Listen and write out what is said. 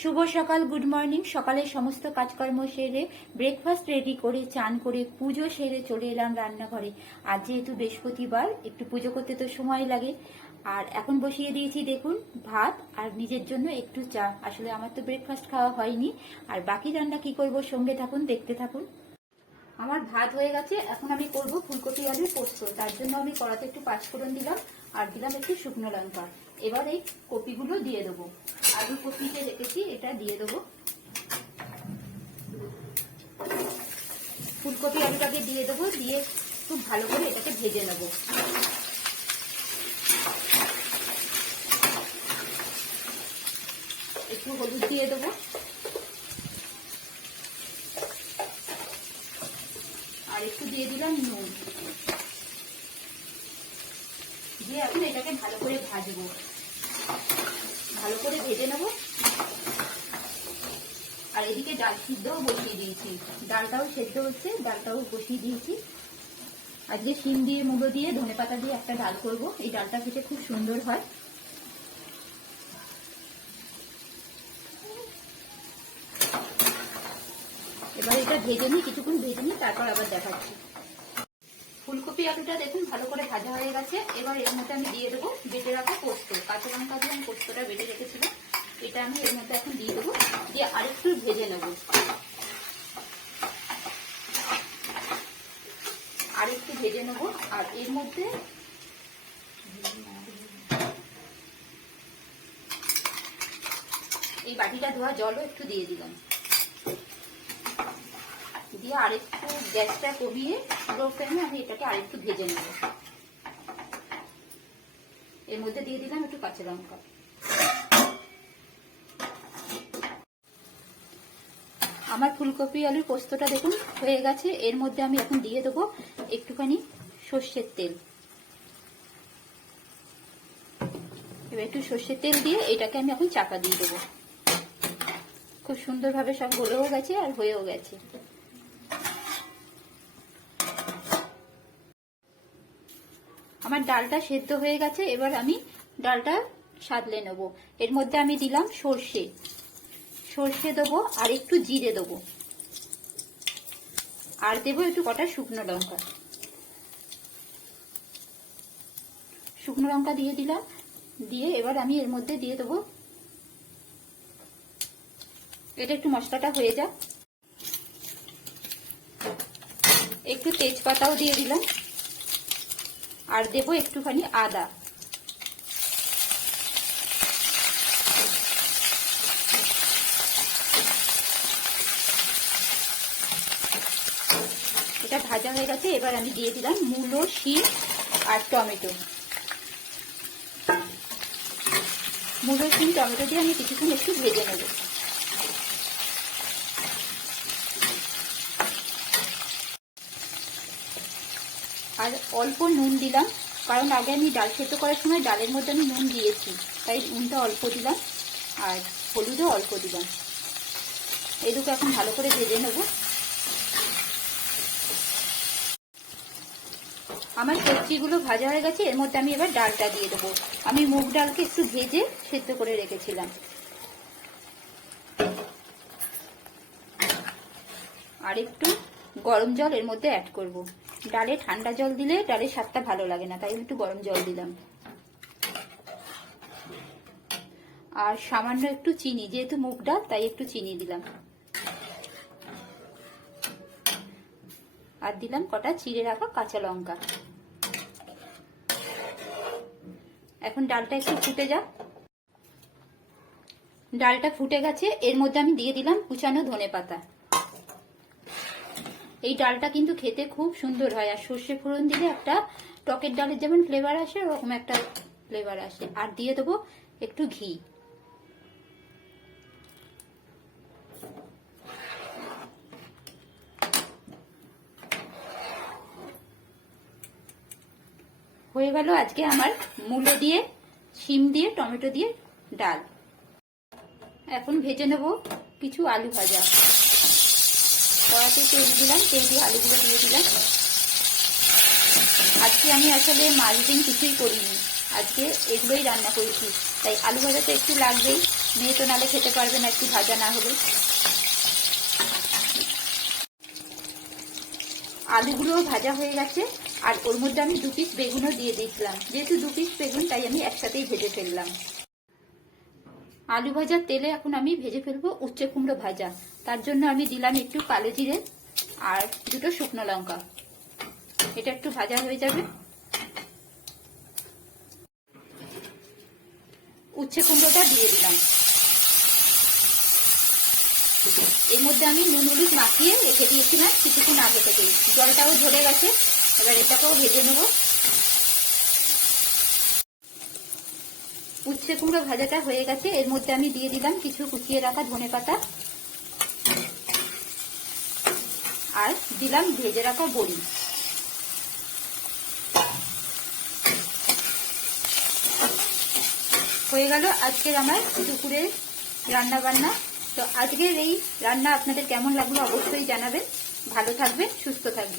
শুভ সকাল, good morning. সকালের সমস্ত কাজকর্ম সেরে ব্রেকফাস্ট রেডি করে চান করে পুজো সেরে চলে এলাম রান্নাঘরে। আজ যেহেতু বৃহস্পতিবার, একটু পুজো করতে তো সময় লাগে। আর এখন বসিয়ে দিয়েছি দেখুন ভাত, আর নিজের জন্য একটু চা। আসলে আমার তো ব্রেকফাস্ট খাওয়া হয়নি। আর বাকি রান্না কি করব, সঙ্গে থাকুন, দেখতে থাকুন। আমার ভাত হয়ে গেছে, এখন আমি করব ফুলকপি আলুর পোস্ত। তার জন্য আমি কড়াতে একটু পাঁচফোড়ন দিলাম আর দিলাম একটু শুকনো লঙ্কা। এবার এই কপিগুলো দিয়ে দেবো। আলু কপিতে রেখেছি, এটা দিয়ে দেবো। ফুলকপি আলুটাকে দিয়ে দেবো, দিয়ে খুব ভালো করে এটাকে ভেজে নেব। একটু হলুদ দিয়ে দেবো, আর একটু দিয়ে দিলাম নুন, দিয়ে এখন এটাকে ভালো করে ভাজবো। ভালো করে ভেজে নেব। আর এদিকে ডাল সিদ্ধও বসিয়ে দিয়েছি, ডালটাও সেদ্ধ হচ্ছে, ডালটাও বসিয়ে দিয়েছি। আজকে শিম দিয়ে মুলো দিয়ে ধনেপাতা দিয়ে একটা ডাল করব। এই ডালটা খেতে খুব সুন্দর হয়। এবার এটা ভেজে নিই, কিছুক্ষণ ভেজে নিই, তারপর আবার দেখাচ্ছি। ফুলকপি আলুটা দেখুন ভালো করে ভাজা হয়ে গেছে। এবার এর মধ্যে আমি দিয়ে দেবো বেটে রাখা পোস্ত। কাঁচা লঙ্কা দিয়ে আমি পোস্তটা বেটে রেখেছিলাম, এটা আমি এর মধ্যে এখন দিয়ে দেবো। দিয়ে আরেকটু ভেজে নেব, আরেকটু ভেজে নেব। আর এর মধ্যে এই বাটিটা ধোয়া জলও একটু দিয়ে দিলাম, দিয়ে আরেকটু গ্যাসটা কমিয়ে স্লো ফ্লেমে আমি এটাকে আরেকটু ভেজে নেব। এর মধ্যে দিয়ে দিলাম একটু কাঁচা লঙ্কা। আমার ফুলকপি আলুর পোস্তটা দেখুন হয়ে গেছে। এর মধ্যে আমি এখন দিয়ে দেবো একটুখানি সর্ষের তেল। এবার একটু সর্ষের তেল দিয়ে এটাকে আমি এখন চাপা দিয়ে দেবো। খুব সুন্দরভাবে সব গলেও গেছে আর হয়েও গেছে। আমার ডালটা সেদ্ধ হয়ে গেছে, এবার আমি ডালটা সাদলে নেব। এর মধ্যে আমি দিলাম সর্ষে, সর্ষে দেবো, আর একটু জিরে দেবো, আর দেবো একটু কটা শুকনো লঙ্কা। শুকনো লঙ্কা দিয়ে দিলাম, দিয়ে এবার আমি এর মধ্যে দিয়ে দেবো। এটা একটু মশলাটা হয়ে যাক, একটু তেজপাতাও দিয়ে দিলাম, আর দেবো একটুখানি আদা। এটা ভাজা হয়ে গেছে, এবার আমি দিয়ে দিলাম মূলো, শিম আর টমেটো। মূলো, শিম, টমেটো দিয়ে আমি কিছুক্ষণ একটু ভেজে নেব। আর অল্প নুন দিলাম, কারণ আগে আমি ডাল সেদ্ধ করার সময় ডালের মধ্যে আমি নুন দিয়েছি, তাই নুনটা অল্প দিলাম, আর হলুদও অল্প দিলাম। এই দুটো এখন ভালো করে ভেজে নেব। আমার সবজিগুলো ভাজা হয়ে গেছে, এর মধ্যে আমি এবার ডালটা দিয়ে দেবো। আমি মুগ ডালকে একটু ভেজে সেদ্ধ করে রেখেছিলাম। আর একটু গরম জল এর মধ্যে অ্যাড করব। ডালে ঠান্ডা জল দিলে ডালের স্বাদটা ভালো লাগে না, তাই একটু গরম জল দিলাম। আর সামান্য একটু চিনি, যেহেতু মুগ ডাল তাই একটু চিনি দিলাম। আর দিলাম কটা চিড়ে রাখা কাঁচা লঙ্কা। এখন ডালটা একটু ফুটে যাক। ডালটা ফুটে গেছে, এর মধ্যে আমি দিয়ে দিলাম কুচানো ধনেপাতা। এই ডালটা কিন্তু খেতে খুব সুন্দর হয়, আর সর্ষে ফোড়ন দিলে একটা টকের ডালের যেমন ফ্লেভার আসে ওরকম একটা ফ্লেভার আসে। আর দিয়ে দেবো একটু ঘি। হয়ে গেল আজকে আমার মূলো দিয়ে, শিম দিয়ে, টমেটো দিয়ে ডাল। এখন ভেজে নেব কিছু আলু ভাজা। কড়াতে তেল দিলাম, তেল দিয়ে আলুগুলো দিয়ে দিলাম। আজকে আমি আসলে মাছ ডিম কিছুই করিনি, আজকে এগুলোই রান্না করেছি, তাই আলু ভাজা তো একটু লাগবেই। মেয়ে তো নালে খেতে পারবে না একটু ভাজা না হলে। আলুগুলোও ভাজা হয়ে গেছে, আর ওর মধ্যে আমি 2 পিস বেগুনও দিয়ে দিয়েছিলাম। যেহেতু 2 পিস বেগুন তাই আমি একসাথেই ভেজে ফেললাম। আলু ভাজার তেলে এখন আমি ভেজে ফেলবো উচ্ছে কুমড়ো ভাজা। তার জন্য আমি দিলাম একটু কালো জিরে আর 2টো শুকনো লঙ্কা। এটা একটু ভাজা হয়ে যাবে। উচ্ছে কুমড়োটা দিয়ে দিলাম। এর মধ্যে আমি নুন হলুদ মাখিয়ে রেখে দিয়েছিলাম কিছুক্ষণ আগে থেকেই। জলটাও ঝরে গেছে, এবার এটাকেও ভেজে নেব। উচ্ছে কুমড়ো ভাজাটা হয়ে গেছে, এর মধ্যে আমি দিয়ে দিলাম কিছু কুচিয়ে রাখা ধনেপাতা আর দিলাম ভেজে রাখা বড়ি। হয়ে গেল আজকের আমার দুপুরের রান্না বান্না। তো আজকের এই রান্না আপনাদের কেমন লাগলো অবশ্যই জানাবেন। ভালো থাকবেন, সুস্থ থাকবেন।